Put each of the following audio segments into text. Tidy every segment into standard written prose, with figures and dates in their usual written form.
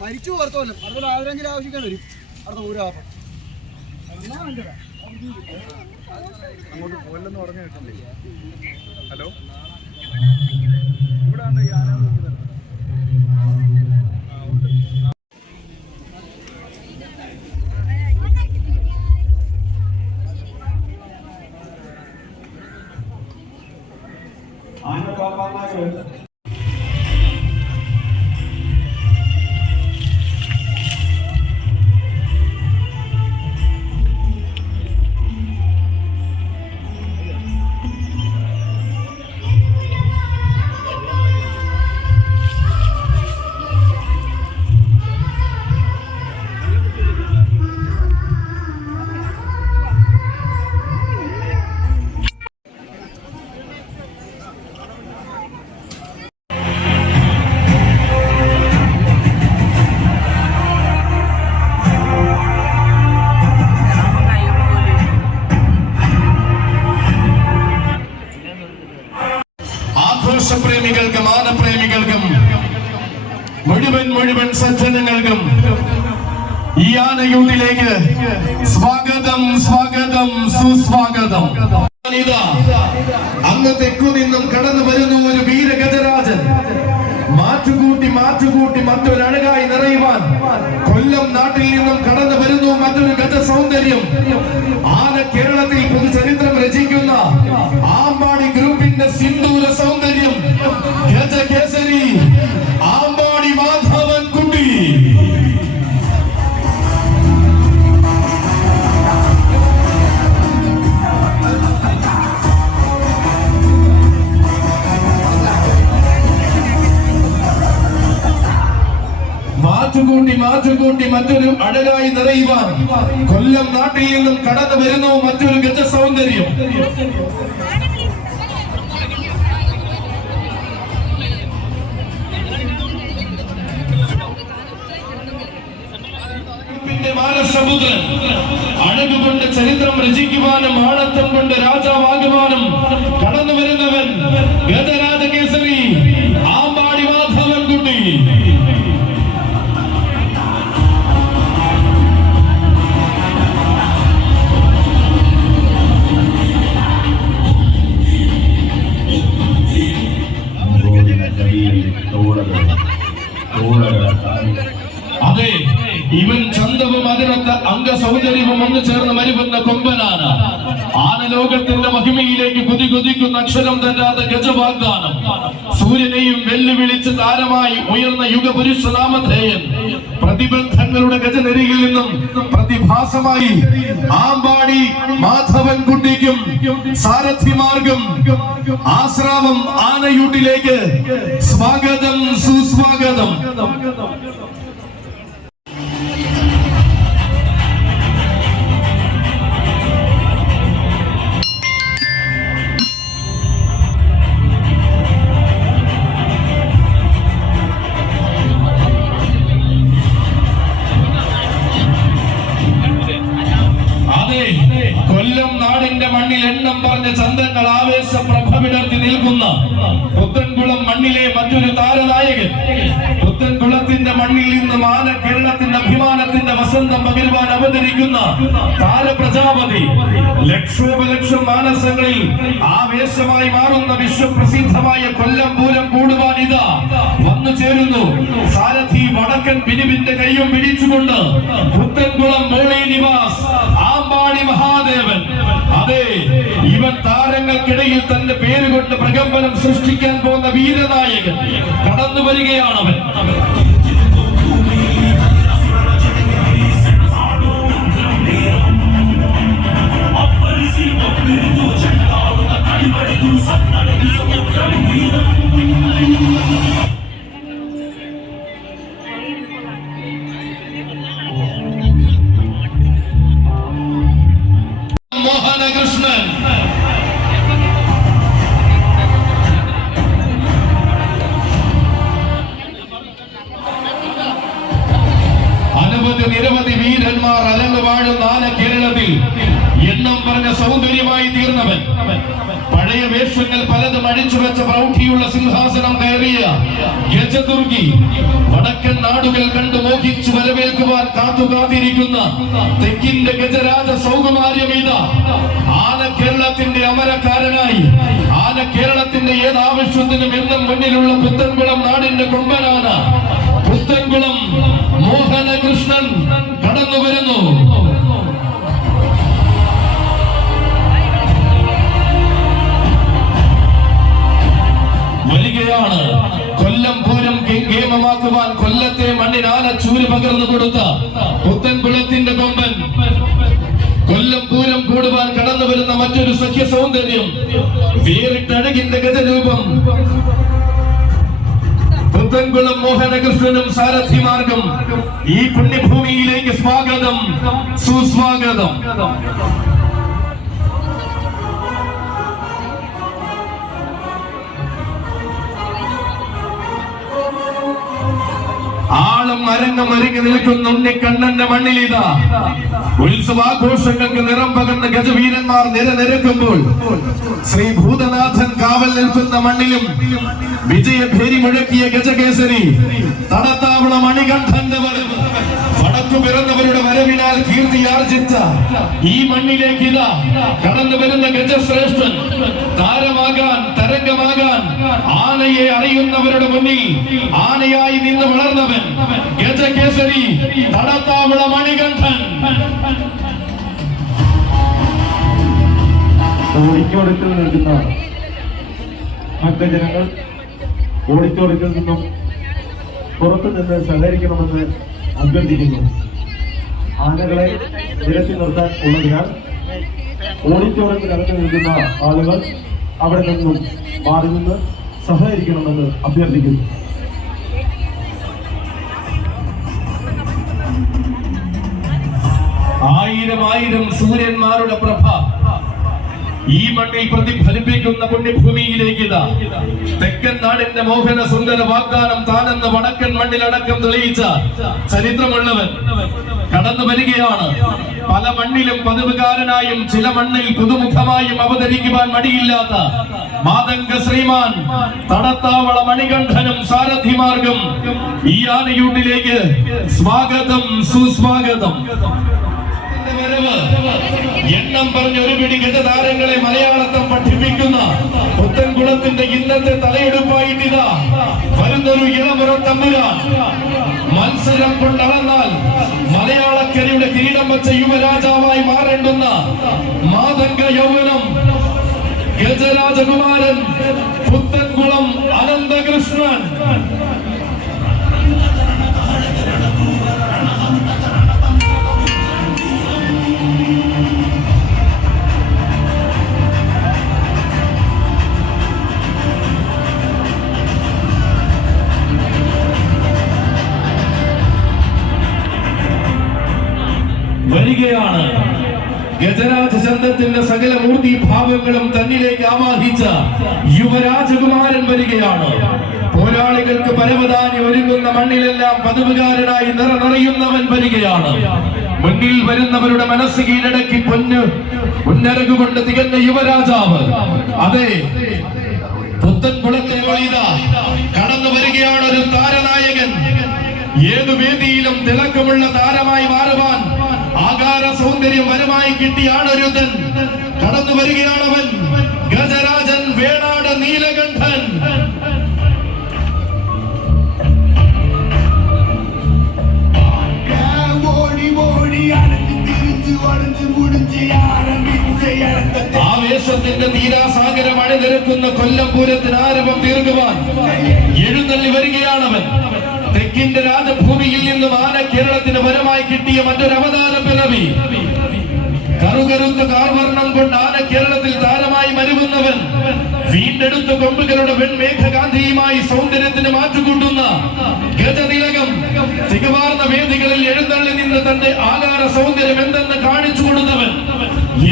മരിച്ചു പുറത്തോല്ല അതുപോലെ 15 ആവശ്യിക്കാൻ വരും അടുത്ത ഊരാപ്പം അങ്ങോട്ട് പോലെന്ന് പറഞ്ഞു കേട്ടില്ലേ? ഹലോ, ഇവിടെ ഉണ്ട് പ്രേമികൾക്കും ആനപ്രേമികൾക്കും മുഴുവൻ സജ്ജനങ്ങൾക്കും ഈ ആനയൂട്ടിലേക്ക് സ്വാഗതം സ്വാഗതം സുസ്വാഗതം. അങ്ങ് തെക്കു നിന്നും കടന്നു വരുന്നു ഒരു വീരഗജരാജൻ. മാറ്റുകൂട്ടി മറ്റൊരഴകായി നിറയുവാൻ കൊല്ലം നാട്ടിൽ നിന്നും കടന്നു വരുന്നു മറ്റൊരു ഗജ സൗന്ദര്യം. ആന കേരളത്തിൽ പൊതുചരിത്രം രചിക്കുന്ന ആമ്പാടി ഗ്രൂപ്പിന്റെ സിന്ദൂര സൗന്ദര്യം ഗജകേസരി ആമ്പാടി മാധവൻ കുട്ടി. മാറ്റുകൂട്ടി മറ്റൊരു അഴകായി നിറയുവാൻ കൊല്ലം നാട്ടിൽ നിന്നും കടന്നു വരുന്നു മറ്റൊരു ഗജ സൗന്ദര്യം. മാനസമുദ്രൻ അഴകുകൊണ്ട് ചരിത്രം രചിക്കുവാനും ആണത്തം കൊണ്ട് രാജാവാകുവാനും കടന്നു വരുന്നവൻ ഗജരാജ കേസരി ആമ്പാടി മാധവൻ കുട്ടി. അതെ, ഇവൻ ചന്തവും അതിനൊത്ത അംഗസൗന്ദര്യവും ഒന്ന് ചേർന്ന് മരുവുന്ന കൊമ്പനാന. ആനലോകത്തിന്റെ മഹിമയിലേക്ക് കുതിക്കുന്ന അക്ഷരം തരാത്ത ഗജവാഗ്ദാനം. സൂര്യനെയും വെല്ലുവിളിച്ച് താരമായി ഉയർന്ന യുഗപുരുഷ നാമധേയൻ. പ്രതിബന്ധങ്ങളുടെ ഗജനിരയിൽ നിന്നും പ്രതിഭാസമായി ആമ്പാടി മാധവൻ കുട്ടിക്കും സാരഥിമാർഗം ആശ്രാമം ആനയൂട്ടിലേക്ക് സ്വാഗതം സുസ്വാഗതം. കൊല്ലം നാടിന്റെ മണ്ണിൽ എണ്ണം പറഞ്ഞ ചന്തങ്ങൾ ആവേശപ്രഭ വിടർത്തി നിൽക്കുന്ന പുത്തൻകുളം മണ്ണിലെ മറ്റൊരു താരനായകൻ. പുത്തൻകുളത്തിന്റെ മണ്ണിൽ നിന്ന് മാന കേരളത്തിന്റെ അഭിമാനത്തിന്റെ വസന്തം പകരുവാൻ അവതരിക്കുന്ന താരപ്രജാപതി. ലക്ഷോപലക്ഷം മാനസങ്ങളിൽ ആവേശമായി മാറുന്ന വിശ്വപ്രസിദ്ധമായ കൊല്ലം പൂരം കൂടുവാൻ ഇതാ വന്നു ചേരുന്നു. സാരഥി വടക്കൻ ബിനുവിന്റെ കൈയും പിടിച്ചുകൊണ്ട് പുത്തൻകുളം മോളി നിവാസ് ആമ്പാടി മഹാദേവൻ. അതെ, ഇവൻ താരങ്ങൾക്കിടയിൽ തന്റെ പേരുകൊണ്ട് പ്രകമ്പനം സൃഷ്ടിക്കാൻ പോകുന്ന വീരനായകൻ കടന്നു വരികയാണവൻ. മറ്റ് നിരവധി വീരന്മാർ അരങ്ങ് വാഴുന്ന ആന കേരളത്തിൽ എണ്ണം പറഞ്ഞ സൗന്ദര്യമായി തീർന്നവൻ. പഴയ വേഷങ്ങൾ പലതും അഴിച്ചുവെച്ച പ്രൗഢിയുള്ള സിംഹാസനം കയറിയ ഗജദുർഗി വടക്കൻ നാടുകൾ കണ്ടു മോഹിച്ചു വരവേൽക്കുവാൻ കാത്തുകാത്തിരിക്കുന്ന തെക്കിന്റെ ഗജരാജ സൗകുമാര്യമീത ആന കേരളത്തിന്റെ അമരക്കാരനായി ആന കേരളത്തിന്റെ ഏതാവശ്യത്തിനും എന്നും മുന്നിലുള്ള പുത്തൻകുളം നാടിന്റെ കൊമ്പനാണ് പുത്തൻകുളം മോഹനകൃഷ്ണൻ കടന്നു വരുന്നു. വരികയാണ് കൊല്ലം പൂരം ഗേമമാക്കുവാൻ കൊല്ലത്തെ മണ്ണിൽ ആന ചൂര് പകർന്നു കൊടുത്ത പുത്തൻകുളത്തിന്റെ കൊമ്പൻ. കൊല്ലം പൂരം കൂടുവാൻ കടന്നു വരുന്ന മറ്റൊരു സഖ്യ സൗന്ദര്യം, വേറിട്ടഴകിന്റെ ഗജരൂപം. പുത്തൻകുളം മോഹനകൃഷ്ണനും സാരഥിമാർഗം ഈ പുണ്യഭൂമിയിലേക്ക് സ്വാഗതം, സുസ്വാഗതം. ആളും അരങ്ങും ഒരുങ്ങി നിൽക്കുന്ന ഉണ്ണിക്കണ്ണന്റെ മണ്ണിലിതാ ഉത്സവാഘോഷങ്ങൾക്ക് നിറം പകർന്ന ഗജവീരന്മാർ നിരനിരക്കുമ്പോൾ ശ്രീ ഭൂതനാഥൻ കാവൽ നിൽക്കുന്ന മണ്ണിലും വിജയഭേരി മുഴക്കിയ ഗജകേസരി തടത്താവള മണികണ്ഠന്റെ വരവ്. വടക്കു പിറന്നവരുടെ വരവിനാൽ കീർത്തിയാർജിച്ച ഈ മണ്ണിലേക്ക് ഇതാ കടന്നു വരുന്ന ഗജശ്രേഷ്ഠൻ. താരമാകാൻ, തരംഗമാകാൻ ആനയെ അറിയുന്നവരുടെ മുന്നിൽ ആനയായി നിന്ന് വളർന്നവൻ ഗജകേസരി തടത്താവള മണികണ്ഠൻ. ഓഡിറ്റോറിയത്തിൽ നിൽക്കുന്ന ഭക്തജനങ്ങൾ ഓഡിറ്റോറിയത്തിൽ നിന്നും പുറത്തു നിന്ന് സഹകരിക്കണമെന്ന് അഭ്യർത്ഥിക്കുന്നു. ആനകളെ നിരത്തി നിർത്താൻ ഉള്ളതിനാൽ ഓഡിറ്റോറിയത്തിനകത്ത് നിൽക്കുന്ന ആളുകൾ അവിടെ നിന്നും മാറി നിന്ന് സഹകരിക്കണമെന്ന് അഭ്യർത്ഥിക്കുന്നു. ആയിരം ആയിരം സൂര്യന്മാരുടെ പ്രഭ ഈ മണ്ണിൽ പ്രതിഫലിപ്പിക്കുന്ന പുണ്യഭൂമിയിലേക്ക് തെക്കൻ നാടിന്റെ മോഹന സുന്ദര വാഗ്ദാനം താനെന്ന് വടക്കൻ മണ്ണിലടക്കം തെളിയിച്ച ചരിത്രമുള്ളവൻ കടന്നു വരികയാണ്. പല മണ്ണിലും പതിവുകാരനായും ചില മണ്ണിൽ പുതുമുഖമായും അവതരിക്കുവാൻ മടിയില്ലാത്ത മാതംഗ ശ്രീമാൻ തടത്താവള മണികണ്ഠനും സാരഥിമാർഗം ഈ ആനയൂട്ടിലേക്ക് സ്വാഗതം, സുസ്വാഗതം. എണ്ണം പറഞ്ഞ ഒരു പിടി ഗജതാരങ്ങളെ മലയാളത്തെ പഠിപ്പിക്കുന്ന പുത്തൻകുളത്തിന്റെ ഇന്നത്തെ തലയെടുപ്പായിട്ടിതാ വരുന്നൊരു ഇളമുറ തമ്പുരാൻ. മത്സരം കൊണ്ടളന്നാൽ മലയാളക്കരയുടെ കിരീടം വച്ച യുവരാജാവായി മാറേണ്ടുന്ന മാതംഗ യൗവനം ഗജരാജകുമാരൻ പുത്തൻകുളം അനന്തകൃഷ്ണൻ. വരികയാണ് ഗജരാജ ചന്ദ്രത്തിന്റെ സകല മൂർത്തി ഭാവങ്ങളും തന്നിലേക്ക് ആവാഹിച്ച യുവരാജകുമാരൻ വരികയാണ്. പോരാളികൾക്ക് പരവതാനി ഒരുങ്ങുന്ന മണ്ണിലെല്ലാം പതിവുകാരനായി നിറയുന്നവൻ വരികയാണ്. മുന്നിൽ വരുന്നവരുടെ മനസ്സ് കീഴടക്കി പൊന്നരകുകൊണ്ട് തികഞ്ഞ യുവരാജാവ്. അതെ, പുത്തൻകുളത്തെ കടന്നു വരികയാണ് ഒരു താരനായകൻ. ഏതു വേദിയിലും തിളക്കമുള്ള താരമായി മാറുവാൻ ആകാര സൗന്ദര്യം വരമായി കിട്ടിയാണൊരുതൻ. കടന്നു വരികയാണവൻ ഗജരാജൻ വേണാട് നീലകണ്ഠൻ. ആവേശത്തിന്റെ തീരാസാഗരം അണിനിരക്കുന്ന കൊല്ലം പൂരത്തിന് ആരവം തീർക്കുവാൻ എഴുന്നള്ളി വരികയാണവൻ. തെക്കിന്റെ രാജഭൂമിയിൽ നിന്നും ആന കേരളത്തിന് വരമായി കിട്ടിയ മറ്റൊരു അവതാര പിറവി. കറുകറുത്ത കാർവർണം കൊണ്ട് ആന കേരളത്തിൽ താരമായി മരുവുന്നവൻ. വീണ്ടെടുത്ത കൊമ്പുകളുടെ വെൺമേഘകാന്തിയുമായി സൗന്ദര്യത്തിന് മാറ്റുകൂട്ടുന്ന ഗജതിലകം. തികവാർന്ന വേദികളിൽ എഴുന്നള്ളി നിന്ന് തന്റെ ആകാര സൗന്ദര്യം എന്തെന്ന് കാണിച്ചു കൊടുത്തവൻ.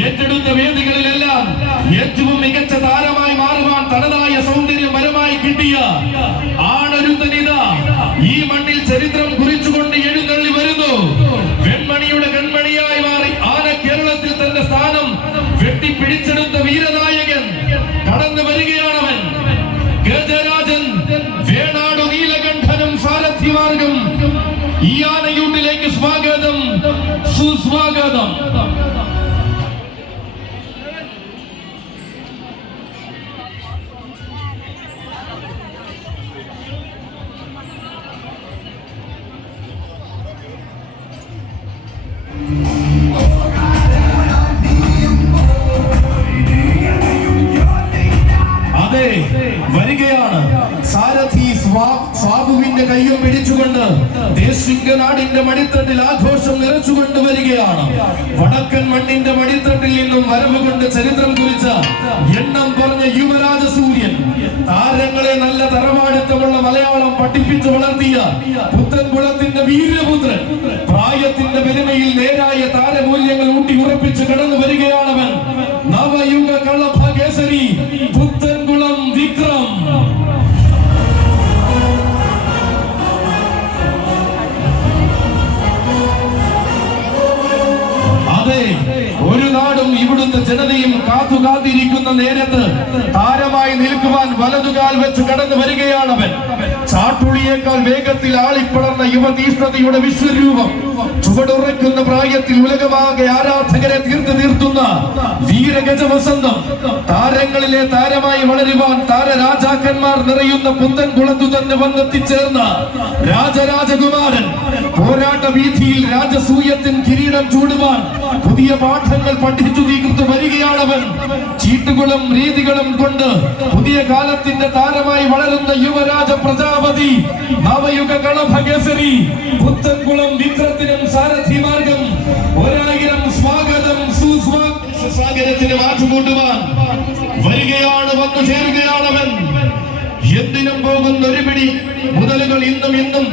ഏറ്റെടുത്ത വേദികളിലെല്ലാം ഏറ്റവും മികച്ച താരമായി മാറുവാൻ തനതായ സൗന്ദര്യം വരമായി കിട്ടിയ ആണൊരുത്തനിത ഈ മണ്ണിൽ ചരിത്രം കുറിച്ചുകൊണ്ട് എഴുന്നള്ളി വരുന്നു. പിടിച്ചെടുത്ത വീരനായകൻ കടന്നു വരികയാണവൻ. ഗജരാജൻ വേണാടു നീലകണ്ഠനും സാരഥിമാർഗം ഈ ആനയൂട്ടിലേക്ക് സ്വാഗതം, സുസ്വാഗതം. അതെ, വരികയാണ് സാരഥി സ്വാബുവിന്റെ കയ്യും പിടിച്ചുകൊണ്ട് ദേശിംഗനാടിന്റെ മടിത്തട്ടിൽ ആഘോഷം നിറച്ചുകൊണ്ട് വരികയാണ്. വടക്കൻ മണ്ണിന്റെ മടിത്തട്ടിൽ നിന്നും വരവ് കൊണ്ട് ചരിത്രം കുറിച്ച എണ്ണം പറഞ്ഞ യുവരാജ സൂര്യൻ, താരങ്ങളെ നല്ല തറവാടിത്തമുള്ള മലയാളം പഠിപ്പിച്ചു വളർത്തിയ പുത്തൻകുളത്തിന്റെ വീരപുത്രൻ, പ്രായത്തിന്റെ പെരുമയിൽ നേരായ താരമൂല്യങ്ങൾ ഊട്ടി ഉറപ്പിച്ച് കടന്നു വരികയാണവൻ. നവയുഗ കളഭകേസരി പുത്തൻകുളം വിക്രം. അതെ, ഒരു നാടും ഇവിടുത്തെ ജനതയും കാത്തുകാത്തിരിക്കുന്ന നേരത്ത് താരമായി നിൽക്കുവാൻ വലതുകാൽ വെച്ച് കടന്നു വരികയാണവൻ. ചാട്ടുളിയേക്കാൾ വേഗത്തിൽ ആളിപ്പടർന്ന യുവതീഷ്ണതയുടെ വിശ്വരൂപം, ചുവടുറയ്ക്കുന്ന പ്രായത്തിൽ ഉലകമാകെ ആരാധകരെ തീർത്തുന്ന വീരഗജവസന്തം, താരങ്ങളിലെ താരമായി വളരുവാൻ താരരാജാക്കന്മാർ നിറയുന്ന പുത്തൻകുളത്തു തന്നെ വന്നെത്തിച്ചേർന്ന രാജരാജകുമാരൻ, പോരാട്ട വീഥിയിൽ രാജസൂയത്തിൻ കിരീടം ചൂടുവാൻ പുതിയ പാഠങ്ങൾ പഠിച്ചു തീർത്തു വരികയാണവൻ. ചീട്ടുകളും രീതികളും കൊണ്ട് പുതിയ കാലത്തിന്റെ താരമായി വളരുന്ന യുവരാജ പ്രജാപതി, നവയുഗ കളഭകേസരി പുത്തൻകുളം വിക്രത്തിനും സാരഥി മാർഗം 1000 സ്വാഗതം, സുസ്വാഗതത്തിന് മാറ്റുകൂട്ടുവാൻ വരികയാണ്, വന്നു ചേരുകയാണവൻ. എന്തിനും പോകുന്ന ഒരു പിടി മുതലുകൾ ഇന്നും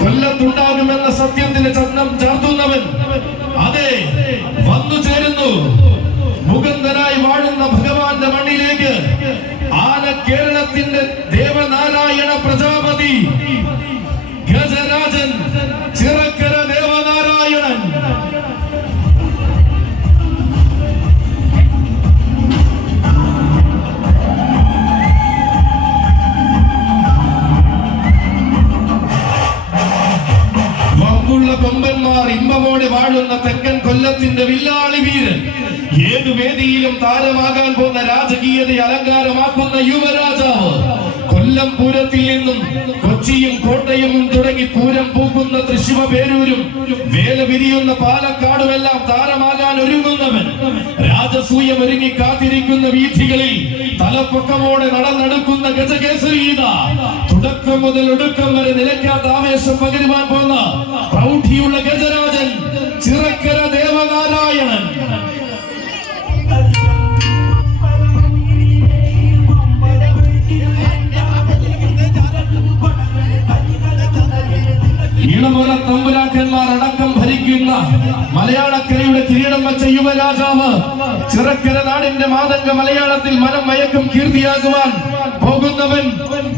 കൊല്ലത്തുണ്ടാകുമെന്ന സത്യത്തിന് ചന്ദനം ചാർത്തുന്നവൻ. അതെ, വന്നു ചേരുന്നു. മുകുന്ദനായി വാഴുന്ന ഭഗവാന്റെ മണ്ണിലേക്ക് ആന കേരളത്തിന്റെ ദേവനാരായണ പ്രജാപതി ഗജരാജൻ ചിറക്കര ദേവനാരായണൻ. കൊമ്പന്മാർ ഇമ്പമോടെ വാഴുന്ന തെക്കൻ കൊല്ലത്തിന്റെ വില്ലാളി വീരൻ, ഏതു വേദിയിലും താരമാകാൻ പോകുന്ന രാജകീയതയെ അലങ്കാരമാക്കുന്ന യുവരാജാവ്, കൊല്ലം പൂരത്തിൽ നിന്നും കൊച്ചിയും കോട്ടയും തുടങ്ങി പൂരം പൂക്കുന്ന തൃശ്ശിവ പേരൂരും വേല വിരിയുന്ന പാലക്കാടുമെല്ലാം താരമാകാൻ ഒരുങ്ങുന്നവൻ, രാജസൂയം ഒരുങ്ങി കാത്തിരിക്കുന്ന വീഥികളിൽ തലപ്പൊക്കമോടെ നടന്നെടുക്കുന്ന ഗജകേസരീത, തുടക്കം മുതൽ ഒടുക്കം വരെ നിലയ്ക്കാത്ത ആവേശം പകരുവാൻ പോന്ന പ്രൗഢിയുള്ള ഗജരാജൻ ചിറക്കര ദേവനാരായണൻ. ഇളമുറ തമ്പുരാക്കന്മാർ അടക്കം ഭരിക്കുന്ന മലയാളക്കരയുടെ കിരീടം വച്ച യുവരാജാവ്, ചിറക്കര നാടിന്റെ മാതംഗ മലയാളത്തിൽ മനം മയക്കും കീർത്തിയാകുവാൻ പോകുന്നവൻ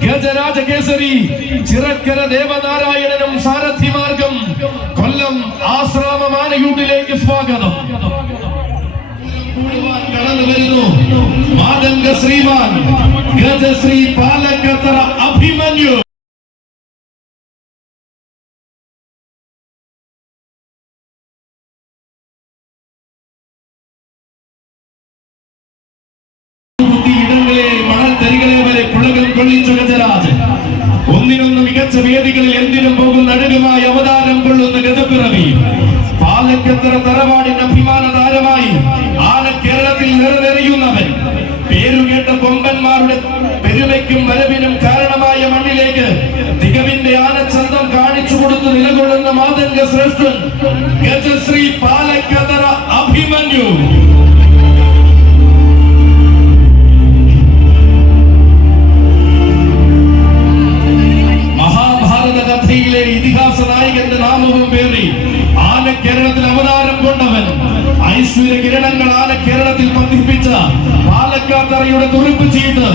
ഗജരാജകേസരി ചിറക്കര ദേവനാരായണനും സാരഥി മാർഗം കൊല്ലം ആശ്രാമമാനയൂട്ടിലേക്ക് സ്വാഗതം. കടന്നു വരുന്നു മാതംഗ ശ്രീമാൻ ഗജശ്രീ പാലക്കത്തറ അഭിമന്യു. ഒന്നിനൊന്ന് മികച്ച വേദികളിൽ എന്തിനും പോകുന്ന അഴകുമായി അവതാരം കൊള്ളുന്ന ഗജപിറവി, പാലക്കത്തറ തറവാടിന്റെ അഭിമാന താരമായി ആന കേരളത്തിൽ നിറനിറയുന്നവൻ, പേരുകേട്ട കൊമ്പന്മാരുടെ പെരുമയ്ക്കും വരവിനും കാരണമായ മണ്ണിലേക്ക് തികവിന്റെ ആനച്ചന്തം കാണിച്ചു കൊടുത്ത് നിലകൊള്ളുന്ന മാതംഗ ശ്രേഷ്ഠൻ ഗജശ്രീ പാലക്കത്തറ അഭിമന്യു. കഥയിലെ ഇതിഹാസ നായകന്റെ നാമവും പേറി ആന കേരളത്തിൽ അവതാരം കൊണ്ടവൻ, ഐശ്വര്യ കിരണങ്ങൾ ആന കേരളത്തിൽ പതിപ്പിച്ച പാലക്കാത്തറയുടെ തുറുപ്പ് ചെയ്ത്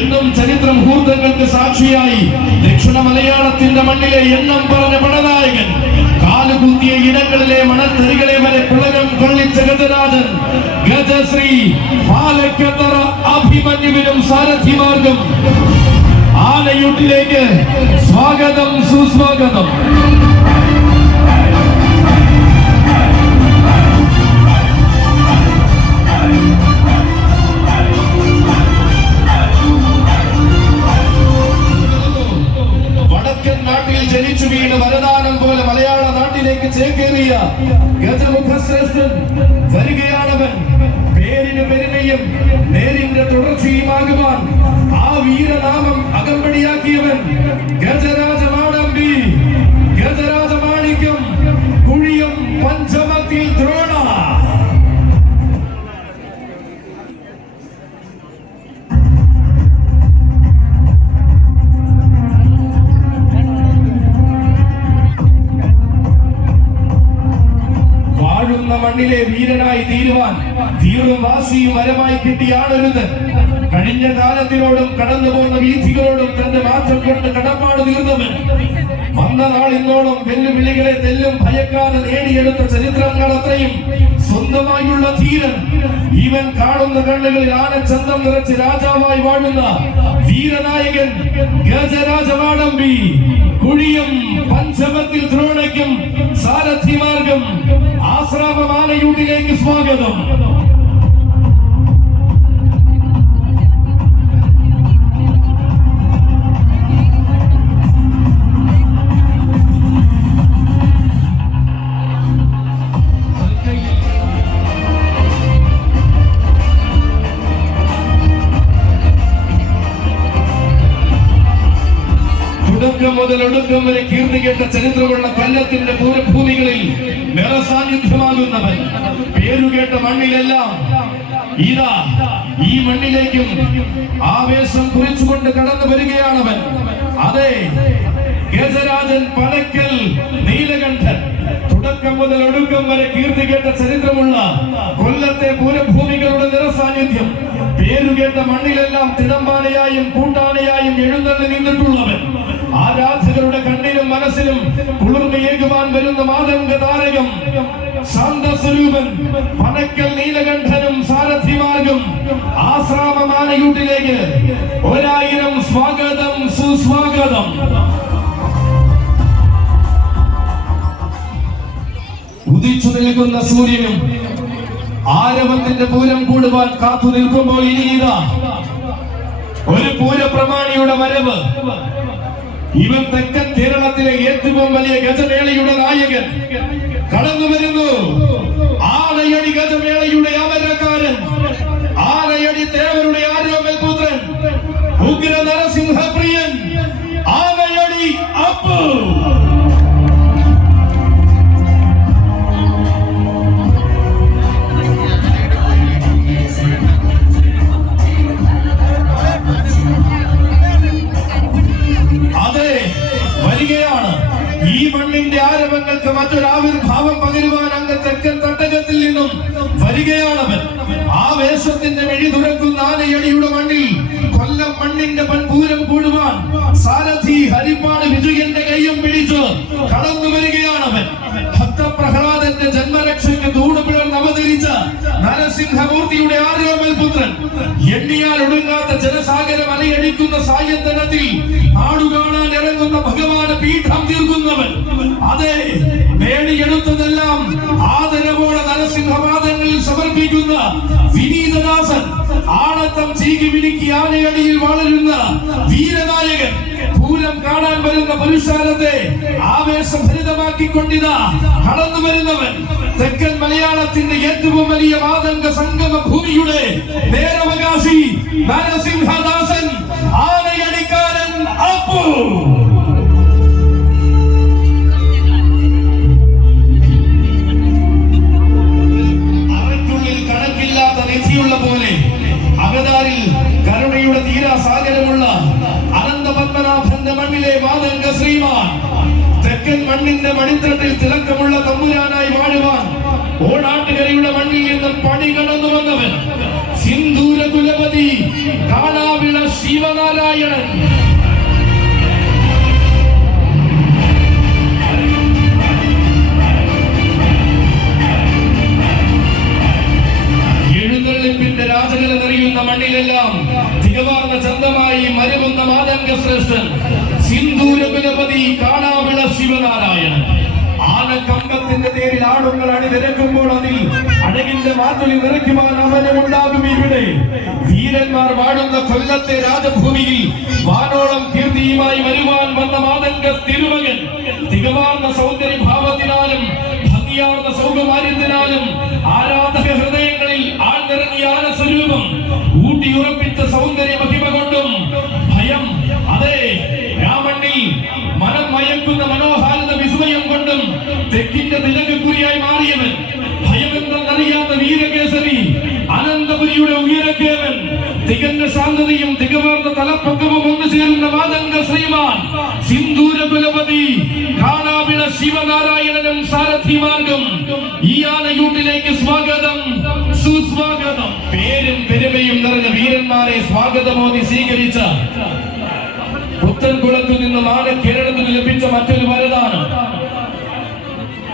എന്നും ചരിത്ര മുഹൂർത്തങ്ങൾക്ക് സാക്ഷിയായി ദക്ഷിണ മലയാളത്തിന്റെ മണ്ണിലെ എണ്ണം പറഞ്ഞ പടനായകൻ, കാലുകുത്തിയ ഇടങ്ങളിലെ മണത്തെറികളെ വരെ പുളകം കൊള്ളിച്ച ഗജരാജൻ ഗജശ്രീ പാലക്കത്തറ അഭിമന്യുവിനും സാരഥിമാർഗം ആനയൂട്ടിലേക്ക് സ്വാഗതം, സുസ്വാഗതം. വടക്കൻ നാട്ടിൽ ജനിച്ചു വീണ് വരദാനം പോലെ മലയാള നാട്ടിലേക്ക് ചേക്കേറിയ ഗജമുഖശ്രേഷ്ഠൻ വരികയാണവൻ. പേരിന് പെരുമയും നേരിന്റെ തുടർച്ചയുമാകുവാൻ ആ വീരനാമം അകമ്പടിയാക്കിയവൻ ഗജരാജമാടമ്പി, ഗജരാജമാണിക്യം, കുഴിയും പഞ്ചമത്തിൽ ദ്രോണ. വാഴുന്ന മണ്ണിലെ വീരനായി തീരുവാൻ വീറും വാശിയും വരമായി കിട്ടിയാണരുത്. കഴിഞ്ഞ കാലത്തിനോടും കടന്നു പോകുന്ന വീഥികളോടും തന്റെ മാറ്റം കൊണ്ട് കടപ്പാട് തീർന്നവൻ. വന്ന നാളിന്നോളം വെല്ലുവിളികളെ തെല്ലും ഭയക്കാതെ നേടിയെടുത്ത ചരിത്രങ്ങൾ അത്രയും സ്വന്തമായുള്ള ധീരൻ. ഇവൻ കാണുന്ന കണ്ണുകളിൽ ആനച്ചന്തം നിറച്ച് രാജാവായി വാഴുന്ന വീരനായകൻ ഗജരാജമാടമ്പി, കുഴിയും പഞ്ചമത്തിൽ ദ്രോണയ്ക്കും സാരഥിമാർഗം ആശ്രാമമാനയൂട്ടിലേക്ക് സ്വാഗതം. തുടക്കം മുതൽ ഒടുക്കം വരെ കീർത്തി കേട്ട ചരിത്രമുള്ള കൊല്ലത്തിന്റെ പൂരഭൂമികളിൽ നിറസാന്നിധ്യമാകുന്നവൻ. പേരുകേട്ട മണ്ണിലെല്ലാം ഇതാ ഈ മണ്ണിലേക്കും ആവേശം കുറിച്ചുകൊണ്ട് കടന്നു വരികയാണവൻ. അതെ, ഗജരാജൻ പനക്കൽ നീലകണ്ഠൻ. തുടക്കം മുതൽ ഒടുക്കം വരെ കീർത്തി കേട്ട ചരിത്രമുള്ള കൊല്ലത്തെ പൂരഭൂമികളുടെ നിറസാന്നിധ്യം. പേരുകേട്ട മണ്ണിലെല്ലാം തിടമ്പാനയായും കൂട്ടാനയായും എഴുന്നള്ളി നിന്നിട്ടുള്ളവൻ. ആരാധകരുടെ കണ്ണിലും മനസ്സിലും കുളിർമയേകുവാൻ വരുന്ന മാതംഗ താരകം ശാന്തസ്വരൂപൻ പനക്കൽ നീലകണ്ഠനും സാരഥിമാർഗം ആശ്രാമമാനയൂട്ടിലേക്ക് 1000 സ്വാഗതം, സുസ്വാഗതം. ഉദിച്ചു നിൽക്കുന്ന സൂര്യനും ആരവത്തിന്റെ പൂരം കൂടുവാൻ കാത്തു നിൽക്കുമ്പോൾ ഇനി ഇതാ ഒരു പൂരപ്രമാണിയുടെ വരവ്. ഇവൻ തെക്കൻ കേരളത്തിലെ ഏറ്റവും വലിയ ഗജമേളയുടെ നായകൻ കടന്നു വരുന്നു. ആനയടി ഗജമേളയുടെ അമരക്കാരൻ, ആനയടി തേവരുടെ ആരോമൽ പുത്രൻ, ഉഗ്ര നരസിംഹപ്രിയൻ, ആനയടി അപ്പു. ഈ മണ്ണിന്റെ ആരവങ്ങൾക്ക് മറ്റൊരാവിർഭാവം പകരുവാൻ അങ്ങ് തെക്കൻ തട്ടകത്തിൽ നിന്നും വരികയാണവൻ. ആവേശത്തിന്റെ വഴി തുറക്കുന്ന ആനയടിയുടെ മണ്ണിൽ കൊല്ലം മണ്ണിന്റെ പൻപൂരം കൂടുവാൻ സാരഥി ഹരിപ്പാട് വിജയന്റെ കൈയും പിടിച്ച് കടന്നു വരികയാണവൻ. ഭക്തപ്രഹ്ലാദന്റെ ജന്മരക്ഷയ്ക്ക് തൂണുപിളർന്ന് അവതരിച്ച നരസിംഹമൂർത്തിയുടെ ആരോമൽ പുത്രൻ, എണ്ണിയാൽ ഒടുങ്ങാത്ത ജനസാഗരം അലയടിക്കുന്ന സായന്തനത്തിൽ നാടുകാണാൻ ഇറങ്ങുന്ന ഭഗവാന് പീഠം തീർക്കുന്നവൻ. അതെ, നേടിയെടുത്തതെല്ലാം ആദരവോടെ നരസിംഹപാദങ്ങളിൽ സമർപ്പിക്കുന്ന വിനീതദാസൻ, ആണത്തം ചീകി മിനുക്കി ആനയടിയിൽ വളരുന്ന വീരനായകൻ, പൂരം കാണാൻ വരുന്ന പുരുഷാരത്തെ ആവേശഭരിതമാക്കിക്കൊണ്ടിതാ കടന്നു വരുന്നവൻ. തെക്കൻ മലയാളത്തിന്റെ ഏറ്റവും വലിയ മാതംഗ സംഗമ ഭൂമിയുടെ നേരവകാശി നരസിംഹദാസൻ, ആനയടിക്കാരൻ അപ്പു. അറയ്ക്കുള്ളിൽ കണക്കില്ലാത്ത നിധിയുള്ള പോലെ അകതാരിൽ കരുണയുടെ തീരാസാഗരമുള്ള അനന്തപത്മനാഭന്റെ മണ്ണിലെ മാതംഗ ശ്രീമാൻ, തെക്കൻ മണ്ണിന്റെ മണിത്തട്ടിൽ തിളക്കമുള്ള തമ്പുരാനായി വാഴുവാൻ ഓണാട്ടുകരയുടെ മണ്ണിൽ നിന്നും പണി കടന്നു വന്നവൻ, സിന്ദൂര കുലപതി കാണാവിള ശിവനാരായണൻ. തികവാർന്ന ചന്തമായി മരുവുന്ന മാതംഗ ശ്രേഷ്ഠൻ സിന്ദൂര കുലപതി കാണാവിള ശിവനാരായണൻ. ആനക്കമ്പത്തിന്റെ തേരിൽ ആടുങ്ങൾ അണിനിരക്കുമ്പോൾ അതിൽ അഴകിന്റെ മാതുളി നിറയ്ക്കുവാൻ അവനുണ്ടാകും ഇവിടെ. വീരന്മാർ വാഴുന്ന കൊല്ലത്തെ രാജഭൂമിയിൽ വാനോളം കീർത്തിയുമായി വരുവാൻ വന്ന മാതംഗ തിരുമകൻ തികവാർന്ന സൗന്ദര്യഭാവത്തിനാലും ഭംഗിയാർന്ന സൗകുമാര്യത്തിനാലും ആരാധക ഹൃദയങ്ങളിൽ ആഴ്ന്നിറങ്ങിയ ആനസ്വരൂപം ഊട്ടിയുറപ്പിച്ച സൗന്ദര്യ മഹിമ കൊണ്ടും ഭയം അതെ രാമണ്ണിൽ മനം മയക്കുന്ന മനോഹാരിത വിസ്മയം കൊണ്ടും തെക്കിന്റെ തിലകക്കുറിയായി മാറിയവൻ, ഭയമെന്നറിയാത്ത വീരകേസരി, അനന്തപുരിയുടെ ഉയരക്കേവൻ, തികഞ്ഞ ശാന്തതയും തികവാർന്ന തലപ്പൊക്കവും ഒന്നു ചേരുന്ന മാതംഗ ശ്രീമാൻ സിന്ദൂര കുലപതി കാണാവിള ശിവനാരായണനും സാരഥിമാർഗം ഈ ആനയൂട്ടിലേക്ക് സ്വാഗതം, സുസ്വാഗതം. പേരും പെരുമയും നിറഞ്ഞ വീരന്മാരെ സ്വാഗതമോദി സ്വീകരിച്ച പുത്തൻകുളത്തു നിന്നും കേരളത്തിൽ ലഭിച്ച മറ്റൊരു വരദാനം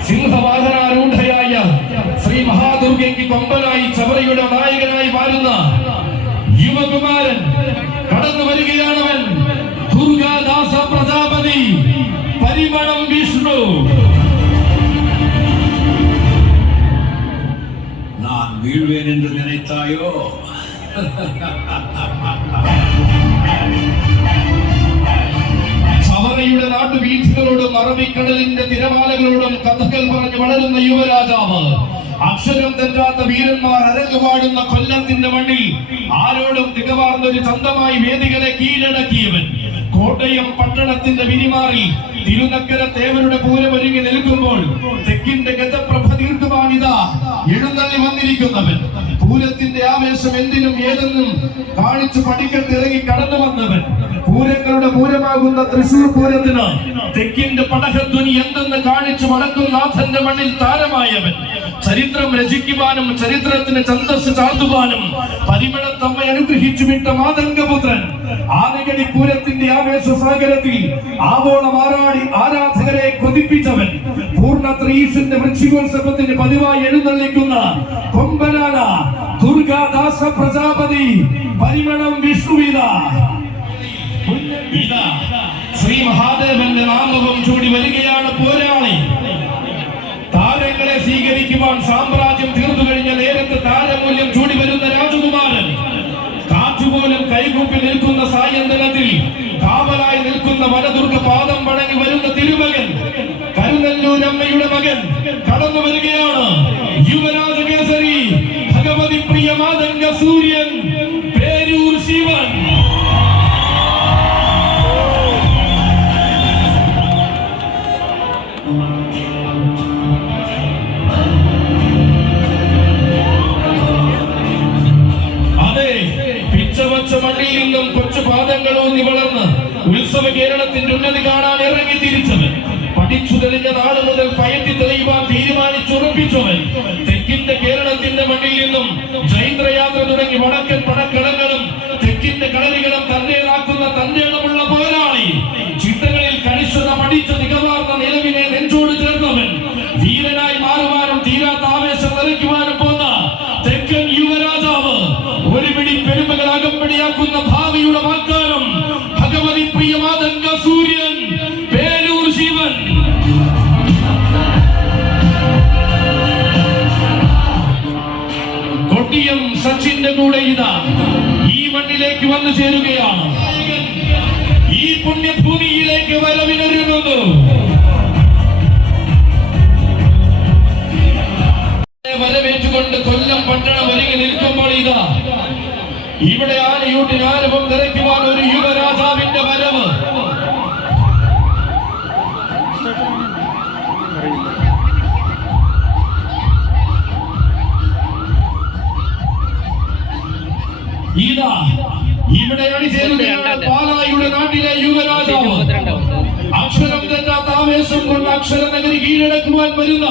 സിംഹവാഹനാരൂഢയായ ശ്രീ മഹാദുർഗയ്ക്ക് കൊമ്പനായി ചവറയുടെ നായകനായി മാറുന്ന യുവകുമാരൻ കടന്നു വരികയാണവൻ. ദുർഗാദാസ പ്രജാപതി പരിമളം വിഷ്ണു. நான் வீழ்வேன் என்று நினைத்தாயோ? ചവറയുടെ നാട്ടുവീഥികളോടും അറബിക്കടലിന്റെ തിരമാലകളോടും കഥകൾ പറഞ്ഞു വളരുന്ന യുവരാജാവ്, അക്ഷരം തെറ്റാത്ത വീരന്മാർ അരങ്ങുപാടുന്ന കൊല്ലത്തിന്റെ മണ്ണിൽ ആരോടും തികവാർന്ന ഒരു ചന്തമായി വേദികളെ കീഴടക്കിയവൻ. കോട്ടയം പട്ടണത്തിന്റെ വിരിമാറിൽ തിരുനക്കര തേവരുടെ പൂരമൊരുങ്ങി നിൽക്കുമ്പോൾ തെക്കിന്റെ ഗജപ്രഭ തീർക്കുവാനിതാ എഴുന്നള്ളി വന്നിരിക്കുന്നവൻ. പൂരത്തിന്റെ ആവേശം എന്തിനും ഏതെന്നും കാണിച്ചു പടിക്കെട്ടിറങ്ങി കടന്നു വന്നവൻ. പൂരങ്ങളുടെ പൂരമാകുന്ന തൃശൂർ പൂരത്തിന് തെക്കിന്റെ പടഹധ്വനി എന്തെന്ന് കാണിച്ചു വടക്കും നാഥന്റെ മണ്ണിൽ താരമായവൻ. ചരിത്രം രചിക്കുവാനും ചരിത്രത്തിന് ഛന്ദസ് ചാർത്തുവാനും പരിമളത്തമ്മ അനുഗ്രഹിച്ചു വിട്ട മാതംഗപുത്രൻ. ആനകടി പൂരത്തിന്റെ ആവേശ സാഗരത്തിൽ ആവോളം ആരാധകരെ കൊതിപ്പിച്ചവൻ. പൂർണ്ണ ത്രീസിന്റെ വൃശ്ചികോത്സവത്തിന് പതിവായി എഴുന്നള്ളിക്കുന്ന കൊമ്പനാന ദുർഗാദാസ പ്രജാപതി പരിമളം വിഷ്ണുവിത. ശ്രീ മഹാദേവന്റെ നാമവും ചൂടി വരികയാണ് പോരാളി. താരങ്ങളെ സ്വീകരിക്കുവാൻ സാമ്രാജ്യം തീർന്നു കഴിഞ്ഞ നേരത്തെ താരമൂല്യം ചൂടി വരുന്ന രാജകുമാരൻ. കാറ്റുപോലും കൈകൂപ്പി നിൽക്കുന്ന സായന്തനത്തിൽ കാവലായി നിൽക്കുന്ന വനദുർഗ പാദം വണങ്ങി വരുന്ന തിരുമകൻ കരുനെല്ലൂരമ്മയുടെ മകൻ കടന്നു വരികയാണ്. യുവരാജ കേസരി ഭഗവതി പ്രിയ മാതംഗ സൂര്യൻ പേരൂർ ശിവൻ. മണ്ണിൽ നിന്നും കൊച്ചു പാദങ്ങളൂന്നി വളർന്ന് ഉത്സവ കേരളത്തിന്റെ ഉന്നതി കാണാൻ ഇറങ്ങി തിരിച്ചവൻ. പഠിച്ചു തെളിഞ്ഞ നാള് മുതൽ പയറ്റി തെളിയുവാൻ തീരുമാനിച്ചുറപ്പിച്ചവൻ. തെക്കിന്റെ കേരളത്തിന്റെ മണ്ണിൽ നിന്നും ജൈത്രയാത്ര തുടങ്ങി വടക്കൻ പടക്കളങ്ങളും തെക്കിന്റെ കളരികളും തന്നേറാക്കുന്ന തന്നേടമുള്ള പോരാളി. ചിട്ടകളിൽ കണിശത പഠിച്ച തികവാർന്ന നിലവിനെ നെഞ്ചോട് ചേർന്നവൻ. വീരനായി മാറുവാനും തീരാത്ത ആവേശം നിറയ്ക്കുവാനും പോന്ന തെക്കൻ യുവരാജാവ്. ഒരു പിടി പെരുമകൾ അകമ്പടിയാക്കുന്ന ഭാവിയുടെ വാഗ്ദാനം ഭഗവതി പ്രിയ മാതംഗ സൂര്യൻ പേരൂർ ശിവൻ. കൊട്ടിയം സച്ചിന്റെ കൂടെ ഇതാ ഈ മണ്ണിലേക്ക് വന്നു ചേരുകയാണ്. ഈ പുണ്യഭൂമിയിലേക്ക് വരവിനൊരുങ്ങുന്നു. വരവേറ്റുകൊണ്ട് കൊല്ലം പട്ടണം ഒരുങ്ങി നിൽക്കുമ്പോൾ ഇതാ ഇവിടെ ആനയൂട്ടിന് ആരവം നിറയ്ക്കുവാൻ ഒരു യുവരാജാവിന്റെ വരവ്. ഇതാ ഇവിടെ അണിചേരുകയാണ് പാലായുടെ നാട്ടിലെ യുവരാജാവ്. അക്ഷരം തെറ്റാത്ത ആവേശം കൊണ്ട് അക്ഷര നഗരി കീഴടക്കുവാൻ വരുന്ന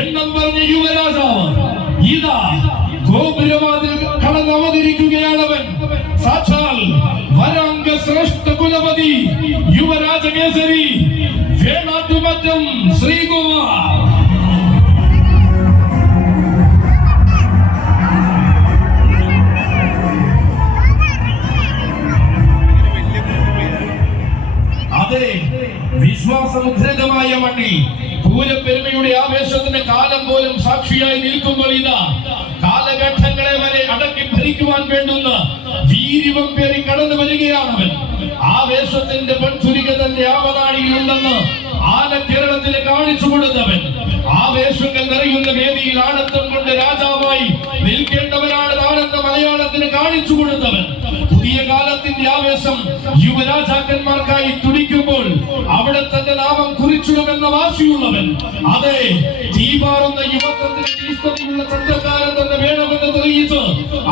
എണ്ണം പറഞ്ഞ യുവരാജാവ്. ഇതാ ഗോപുരവാതിൽ കടന്നവതരിക്കുകയാണവൻ. സാക്ഷാൽ വരാംഗ ശ്രേഷ്ഠ കുലപതി യുവരാജകേസരി വേണാട്ടുമറ്റം ശ്രീകുമാർ. മണ്ണിൽ പൂരപ്പെരുമയുടെ ആവേശത്തിന് കാലം പോലും സാക്ഷിയായി നിൽക്കുമ്പോൾ ഇതാ കാലഘട്ടങ്ങളെ വരെ അടക്കി ഭരിക്കുവാൻ വേണ്ടുന്ന വീര്യവും പേറി കടന്നു വരികയാണവൻ. ആവേശത്തിന്റെ പൊൻചുരിക തന്റെ ആവനാഴിയിൽ ഉണ്ടെന്ന് ആന കേരളത്തിന് കാണിച്ചു കൊടുത്തവൻ. ആവേശങ്ങൾ നിറയുന്ന വേദിയിൽ ആനന്ദം കൊണ്ട് രാജാവായി നിൽക്കേണ്ടവനാണ് താനെന്ന് മലയാളത്തിന് കാണിച്ചു കൊടുത്തവൻ. പുതിയ കാലത്തിന്റെ ആവേശം യുവരാജാക്കന്മാർക്കായി തുടിക്കുമ്പോൾ അവിടെ തന്റെ നാമം കുറിച്ചിടുമെന്ന വാശിയുള്ളവൻ. അതെ, തീപാറുന്ന യുവത്വത്തിന് തീഷ്ണതയുള്ള ചന്ദ്രകാലം തന്നെ വേണമെന്ന് തെളിയിച്ച്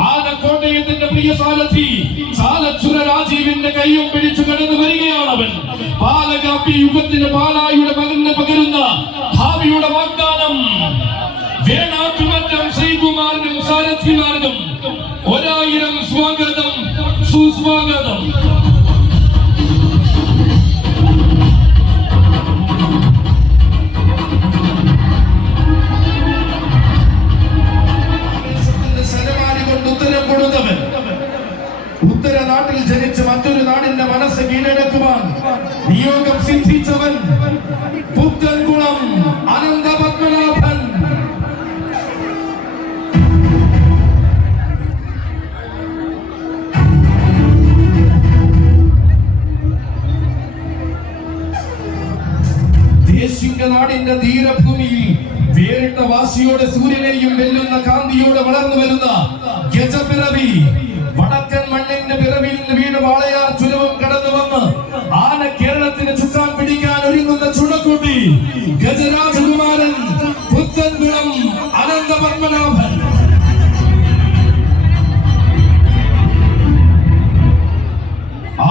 ആനക്കോട്ടയത്തിന്റെ പ്രിയ സാരഥി സാലച്ചുര രാജീവിന്റെ കൈയും പിടിച്ചു കടന്നു വരികയാണവൻ. പാലകാപ്പി യുഗത്തിന് പാലായുടെ മകന് പകരുന്ന ഭാവിയുടെ വാഗ്ദാനം. വേണാട്ടുമറ്റം ശ്രീകുമാരനും സാരഥിമാർക്കും 1000 സ്വാഗതം, സുസ്വാഗതം. ഉത്തര നാട്ടിൽ ജനിച്ച് മറ്റൊരു നാടിന്റെ മനസ്സ് കീഴടക്കുവാൻ നിയോഗം സിദ്ധിച്ചവൻ പുത്തൻകുളം അനന്ത പത്മനാഭൻ. ദേശിംഗനാടിന്റെ ധീരഭൂമിയിൽ വേറിട്ട വാശിയോടെ സൂര്യനെയും വെല്ലുന്ന കാന്തിയോടെ വളർന്നു വരുന്ന ഗജപിറവി. വടക്കൻ മണ്ണിന്റെ പിറവിയിൽ നിന്ന് വീട് വാളയാർ ചുരവും കടന്നു വന്ന് ആന കേരളത്തിന് ചുക്കാൻ പിടിക്കാൻ ഒരുങ്ങുന്ന ചുണക്കുട്ടി ഗജരാജകുമാരൻ പുത്തൻകുളം അനന്ത പത്മനാഭൻ.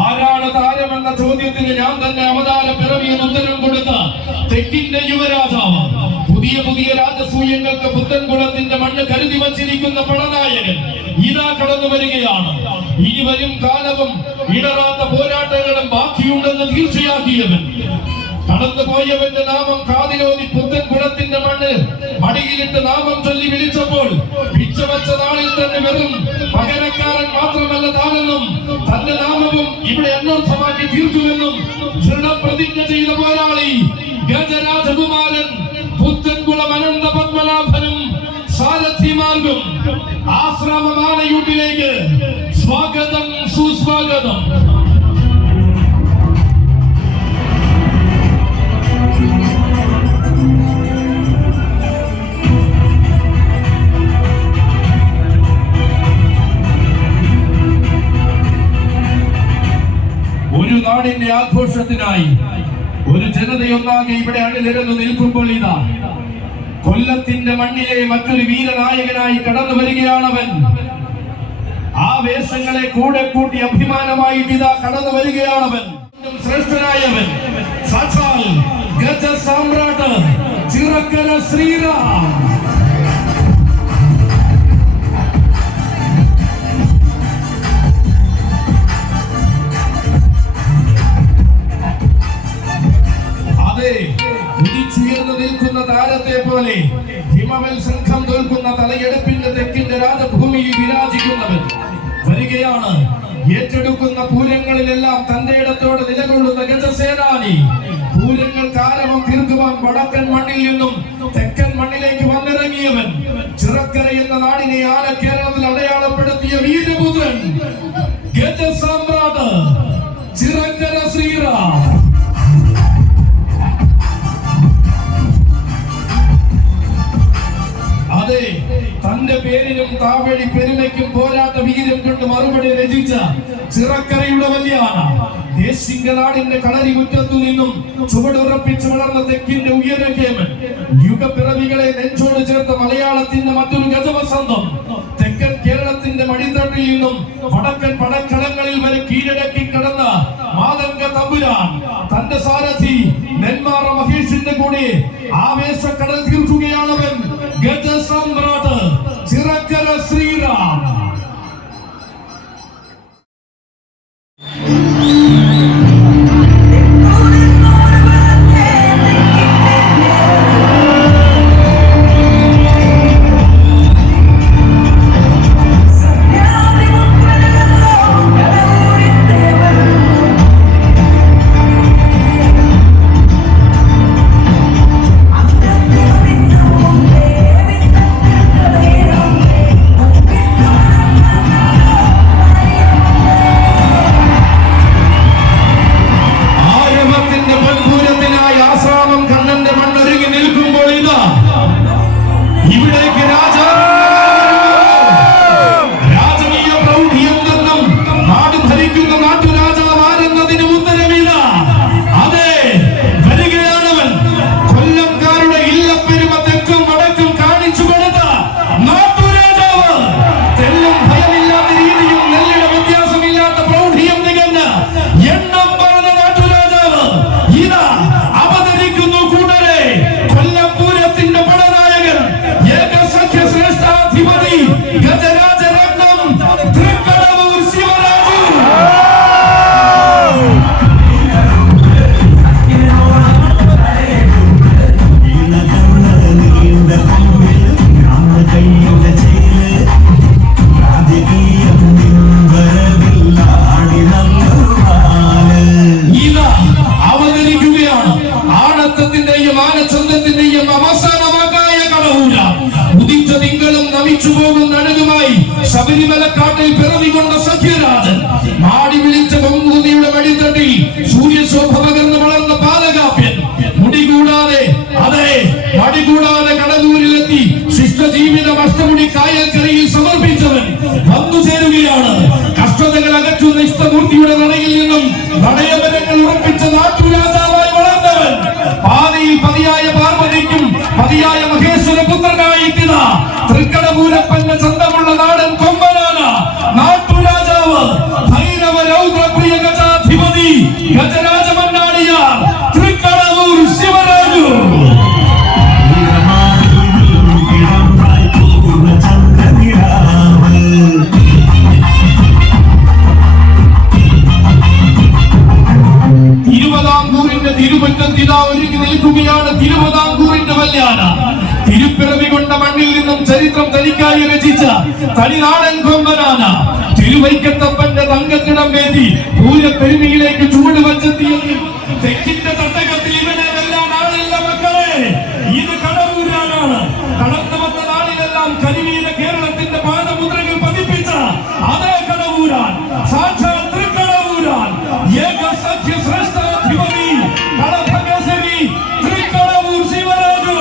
ആരാണ് താരമെന്ന ചോദ്യത്തിന് ഞാൻ തന്നെ അവതാര പിറവിയെന്ന് ഉത്തരം കൊടുത്ത തെക്കിന്റെ യുവരാജാവ്. പുതിയ പുതിയ രാജസൂയങ്ങൾക്ക് പുത്തൻകുളത്തിന്റെ മണ്ണ് കരുതി വച്ചിരിക്കുന്ന പടനായകൻ ഇതാ കടന്നു വരികയാണ്. ഇനി വരും കാലവും ഇടറാത്ത പോരാട്ടങ്ങളും ബാക്കിയുണ്ടെന്ന് തീർച്ചയാക്കിയവൻ. കടന്നുപോയവന്റെ നാമം കാതിലോതി പുത്തൻകുളത്തിന്റെ മണ്ണ് മടിയിലിട്ട് നാമം ചൊല്ലി വിളിച്ചപ്പോൾ പിച്ചവച്ച നാളിൽ തന്നെ വെറും പകരക്കാരൻ മാത്രമല്ല താനെന്നും തന്റെ നാമവും ഇവിടെ അന്വർത്ഥമാക്കി തീർക്കുമെന്നും ദൃഢപ്രതിജ്ഞ ചെയ്ത പോരാളി ഗജരാജകുമാരൻ പുത്തൻകുളം അനന്ത പത്മനാഭനും സാരഥിമാർക്കും ആശ്രമമാലയൂട്ടിലേക്ക് സ്വാഗതം, സുസ്വാഗതം. ഒരു നാടിന്റെ ആഘോഷത്തിനായി ഒരു ജനതയൊന്നാകെ ഇവിടെ അണിനിരന്നു നിൽക്കുമ്പോൾ ഇതാ കൊല്ലത്തിന്റെ മണ്ണിലെ മറ്റൊരു വീരനായകനായി കടന്നു വരികയാണവൻ. ആവേശങ്ങളെ കൂടെ കൂട്ടി അഭിമാനമായി ഇതാ കടന്നു വരികയാണവൻ. ശ്രേഷ്ഠനായവൻ സാക്ഷാൽ ഗജ സാമ്രാട്ട് ചിറക്കര ശ്രീറാം. ഉദിച്ചുയർന്നു നിൽക്കുന്ന താരത്തെ പോലെ ഹിമവൽ സംഘം തോൽക്കുന്ന തലയെടുപ്പിന്റെ തെക്കിന്റെ രാജഭൂമിയിൽ വിരാജിക്കുന്നവൻ വരികയാണ്. ഏറ്റെടുക്കുന്ന പൂരങ്ങളിലെല്ലാം തന്റെ ഇടത്തോടെ നിലകൊള്ളുന്ന ഗജസേനാനി. പൂരങ്ങൾ കാരവം തീർക്കുവാൻ വടക്കൻ മണ്ണിൽ നിന്നും തെക്കൻ മണ്ണിലേക്ക് വന്നിറങ്ങിയവൻ. ചിറക്കര എന്ന നാടിനെ ആന കേരളത്തിൽ അടയാളപ്പെടുത്തിയ വീരപുത്രൻ ഗജസാമ്രാട്ട് ചിറക്കര ശ്രീറാം. അതെ, തന്റെ പേരിനും താവഴി പെരുമയ്ക്കും പോരാട്ട വീര്യം കൊണ്ട് മറുപടി രചിച്ച ചിറക്കരയുടെ വല്യാന. ദേശിംഗനാടിന്റെ കളരി മുറ്റത്തു നിന്നും ചുവടുറപ്പിച്ച് വളർന്ന തെക്കിന്റെ ഉയരക്കേമൻ. യുഗപ്പിറവികളെ നെഞ്ചോട് ചേർത്ത മലയാളത്തിന്റെ മറ്റൊരു ഗജവസന്തം. തെക്കൻ കേരളത്തിന്റെ മടിത്തട്ടിൽ നിന്നും വടക്കൻ പടക്കളങ്ങളിൽ വരെ കീഴടക്കി കടന്ന മാതംഗ തമ്പുരാൻ തന്റെ സാരഥി നെന്മാറ മഹേഷിന്റെ കൂടെ ആവേശക്കടൽ തീർക്കുകയാണവൻ ഗജസാമ്രാട്ട് ചിറക്കര ശ്രീറാം. ഇവിടേക്ക് രാജകീയ പ്രൗഢിയിൽ നിന്നും നാട് ഭരിക്കുന്ന നാട്ടുരാജാവ് ആരെന്നതിന് ഉത്തരമില്ല. അതെ, വരികയാണവൻ. കൊല്ലംകാരുടെ ഇല്ലപ്പെരുമ തെക്കും വടക്കും കാണിച്ചു കൊടുത്ത നാട്ടുരാജാവ്. തെല്ലും ഭയമില്ലാത്ത രീതിയും നെല്ലിട വ്യത്യാസമില്ലാത്ത പ്രൗഢിയും തികഞ്ഞ എണ്ണം പറഞ്ഞ നാട്ടുരാജാവ് ഇതാ അവതരിക്കുന്നു. കൂട്ടരെ, കൊല്ലം പൂരത്തിന്റെ പടനായകൻ, ഏകസഖ്യ ശ്രേഷ്ഠാധിപതി, ഗജരാജരത്നം, തൃക്കടവൂർ ശിവരാജു. ഇതാ അവതരിക്കുകയാണ് ആണത്തത്തിന്റെയും ആനച്ചന്തത്തിന്റെയും അവസാനവാക്കായ കടവൂര. ഉദിച്ച തിങ്കളും നമിച്ചു പോകുന്ന അഴകുമായി ശബരിമലക്കാട്ടിൽ പിറവികൊണ്ട സഖ്യരാജൻ, മാടി വിളിച്ച ബഹുമതിയുടെ വഴിത്തട്ടിൽ സൂര്യശോഭ പകർന്നു വളർന്ന പാലകാപ്യൻ, മുടികൂടാതെ, അതെ മടികൂടാതെ കടലൂരിലെത്തി ശിഷ്ടജീവിതം അഷ്ടമുടി കായൽക്കരയിൽ സമർപ്പിച്ചവൻ വന്നു ചേരുകയാണ്. കഷ്ടതകൾ അകറ്റുന്ന ഇഷ്ടമൂർത്തിയുടെ നടയിൽ നിന്നും നടയമരങ്ങൾ ഉറപ്പിച്ച നാട്ടുരാജാവായി വളർന്നവൻ, പാതയിൽ പതിയായ പാർവതിക്കും പതിയായ മഹേശ്വര പുത്രനായിട്ടിതാ തൃക്കടപൂരപ്പന്റെ ചന്തമുള്ള നാടൻ കൊമ്പനാന നാട്ടുരാജാവ്, ഭൈരവ രൗദ്രപ്രിയ ഗജാധിപതി, ഗജരാജമന്നാടിയാർ, തൃക്കടവൂർ ശിവരാജു. തിരുവിതാംകൂറിന്റെ തിരുമുറ്റത്തിതാ ഒരുങ്ങി നിൽക്കുകയാണ് തിരുവിതാംകൂറിന്റെ വല്യാന. തിരുപ്പിറവി കൊണ്ട മണ്ണിൽ നിന്നും ചരിത്രം തനിക്കായി രചിച്ച തനിനാടൻ കൊമ്പനാന, തിരുവൈക്കത്തപ്പന്റെ തങ്കത്തിടം വേദി പൂരപ്പെരുമയിലേക്ക് ചുവട് വച്ചെത്തിയത് തെക്കിന്റെ തട്ടകത്തിൽ ഇവനെ വെല്ലാൻ ആളില്ല മക്കളെ. ഇത് കടവൂരാനാണ്. കടന്നു വന്ന നാളിലെല്ലാം കരിവീര കേരളത്തിന്റെ പാദമുദ്രകൾ പതിപ്പിച്ച അതേ കടവൂരാൻ, സാക്ഷാൽ തൃക്കടവൂരാൻ, ഏകസഖ്യ ശ്രേഷ്ഠാധിപതി, കളഭകേസരി, തൃക്കടവൂർ ശിവരാജു.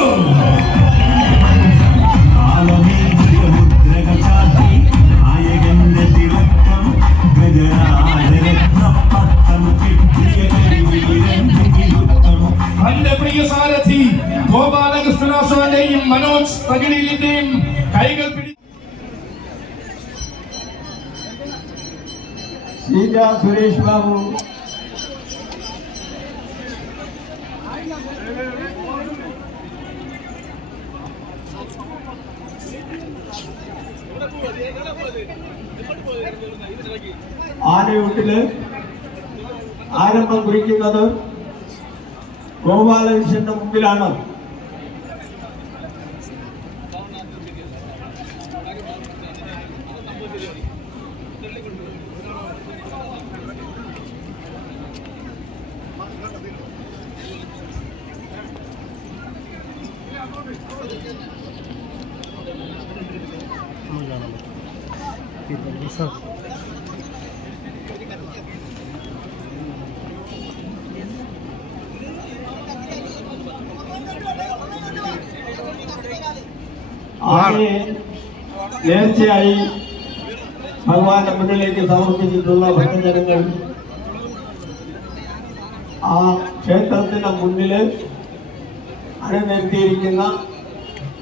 തന്റെ പ്രിയ സാരഥി ഗോപാലകൃഷ്ണനാശാന്റെയും മനോജ് തകിടിലിന്റെയും കൈകൾ ശ്രീജ സുരേഷ് ബാബു, ആനയൂട്ടില് ആരംഭം കുറിക്കുന്നത് ഗോപാലകൃഷ്ണന്റെ മുമ്പിലാണ്. ആനയെ നേർച്ചയായി ഭഗവാന്റെ മുന്നിലേക്ക് സമർപ്പിച്ചിട്ടുള്ള ഭക്തജനങ്ങൾ ആ ക്ഷേത്രത്തിന്റെ മുന്നില് അണിനിരത്തിയിരിക്കുന്ന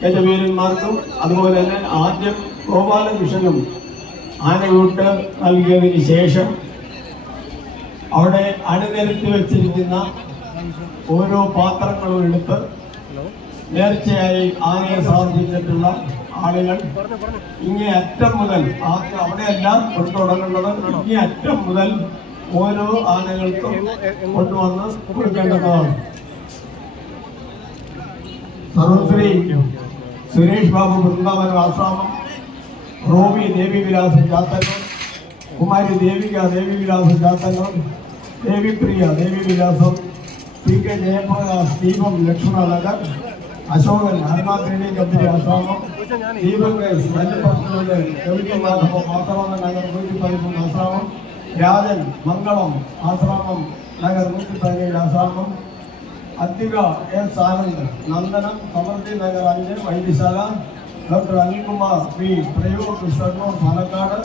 യജമാനന്മാർക്കും അതുപോലെ തന്നെ ആദ്യം ഗോപാലകൃഷ്ണനും ആനയൂട്ട് നൽകിയതിന് ശേഷം അവിടെ അണിനിരത്തി വെച്ചിരിക്കുന്ന ഓരോ പാത്രങ്ങളും എടുത്ത് നേർച്ചയായി ആനയെ സമർപ്പിച്ചിട്ടുള്ള ആളുകൾ ഇങ്ങേ അറ്റം മുതൽ അവിടെയല്ല തുടങ്ങുന്നത്, ഇങ്ങേ അറ്റം മുതൽ ഓരോ ആനകൾക്കും കൊണ്ടുവന്ന് കൊടുക്കേണ്ടതാണ്. സർവശ്രീ സുരേഷ് ബാബു വൃന്ദാവന ആശ്രമം, റോബി ദേവിവിലാസ ജാത്തകം, കുമാരി ദേവിക ദേവിവിലാസ ജാത്തകം, Devipriya Devivilasam, P K Jayaprakash Deepam Lakshmana Nagar, Ashokan Hanuman company Ashramam, Deepak വല്യപ്പുറത്തുള്ള ഗൗരിമാധവ മാസവാമ Nagar 113 ആശ്രമം, രാജൻ മംഗളം ആശ്രമം നഗർ 117 ആശ്രമം, അദ്വിക എസ് ആനന്ദ് നന്ദനം സമൃദ്ധി നഗർ 5 വൈദ്യശാല, doctor Anilkumar P Prayoga Shoranur Palakkad,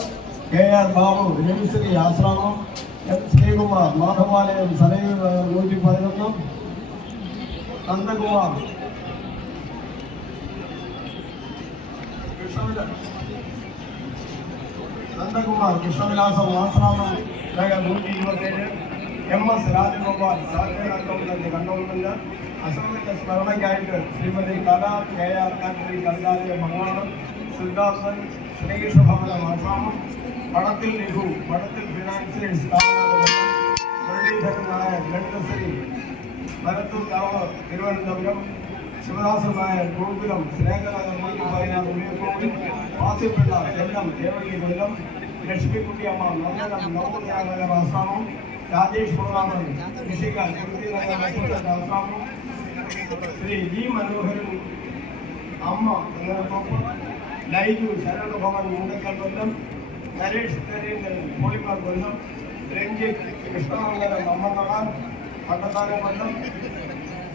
KR Babu Ravisree Ashramam, M Sreekumar Madhavalayam സലൈവ് 111, Nandakumar Krishnavilasam Ashramam 127, MS Rajagopal chartered accountant കണ്ണൂരിൽ. അസമിന്റെ സ്മരണയ്ക്കായിട്ട് ശ്രീമതി കല KR കാറ്ററി കൽകാലയ മംഗളം, സിദ്ധാർത്ഥൻ ശ്രീകൃഷ്ണ ഭവനം ആശ്രാമം, പടത്തിൽ രഘു പടത്തിൽ ഫിനാൻസിയേഴ്സ് മുരളീധരൻ നായർ ലളിതശ്രീ ഭരത്തൂർ ടവർ തിരുവനന്തപുരം, ശിവദാസൻ നായർ ഗോകുലം സ്നേഹനഗർ 114 ഉളിയക്കോവിൽ, വാസിപ്പിള്ള ചെന്നം കേരളി കൊല്ലം, ലക്ഷ്മിക്കുട്ടിയമ്മ നന്ദനം നവോദയാനഗർ ആശ്രാമം, രാജേഷ് പ്രതാപൻ ഋഷിക ആശ്രാമം, ശ്രീ ജി മനോഹരൻ അമ്മ എന്നതൊപ്പം, ലൈജു ശരണഭവൻ മുണ്ടക്കൽ കൊല്ലം, നരേഷ് നരേന്ദ്രൻ പോളിമാർ കൊല്ലം, രഞ്ജിത്ത് കൃഷ്ണമംഗലം അമ്മനട പട്ടത്താനം കൊല്ലം,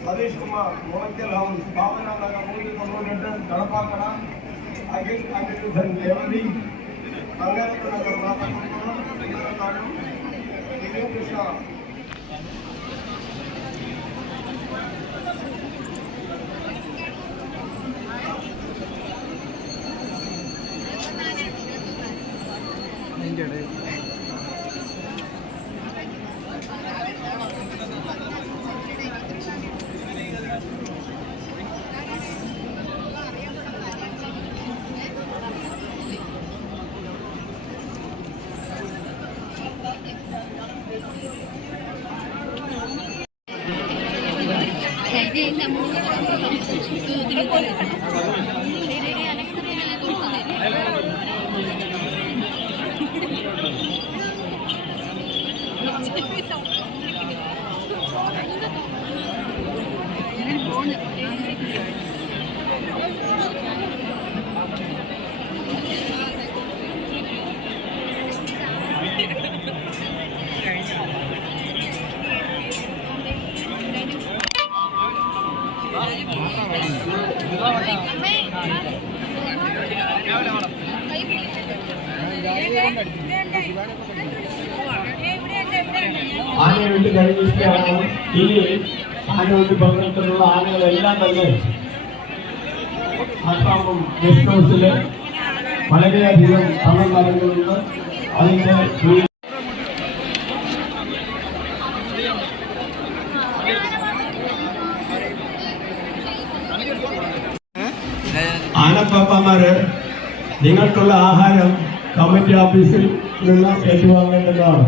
സതീഷ് കുമാർ മുളയ്ക്കൽ ഹൗസ് ഭാവനഗർ 198 കടപ്പാക്കട, അനിരുദ്ധൻ ദേവതി അങ്ങനനഗർ നാട്ടക്കുളം കൃഷ്ണ. ആനയുണ്ട് കഴിഞ്ഞിരിക്കുകയാണ്. ഇനി ആനയുണ്ട് പങ്കെടുത്തിട്ടുള്ള ആനകളെല്ലാം തന്നെ ആശ്രാമം ഗസ്റ്റ് ഹൗസിൽ വളരെയധികം പണം നൽകുന്നുണ്ട്. അതിൻ്റെ ആനപ്പാപ്പന്മാര് നിങ്ങൾക്കുള്ള ആഹാരം കമ്മിറ്റി ഓഫീസിൽ നിന്ന് ഏറ്റുവാങ്ങേണ്ടതാണ്.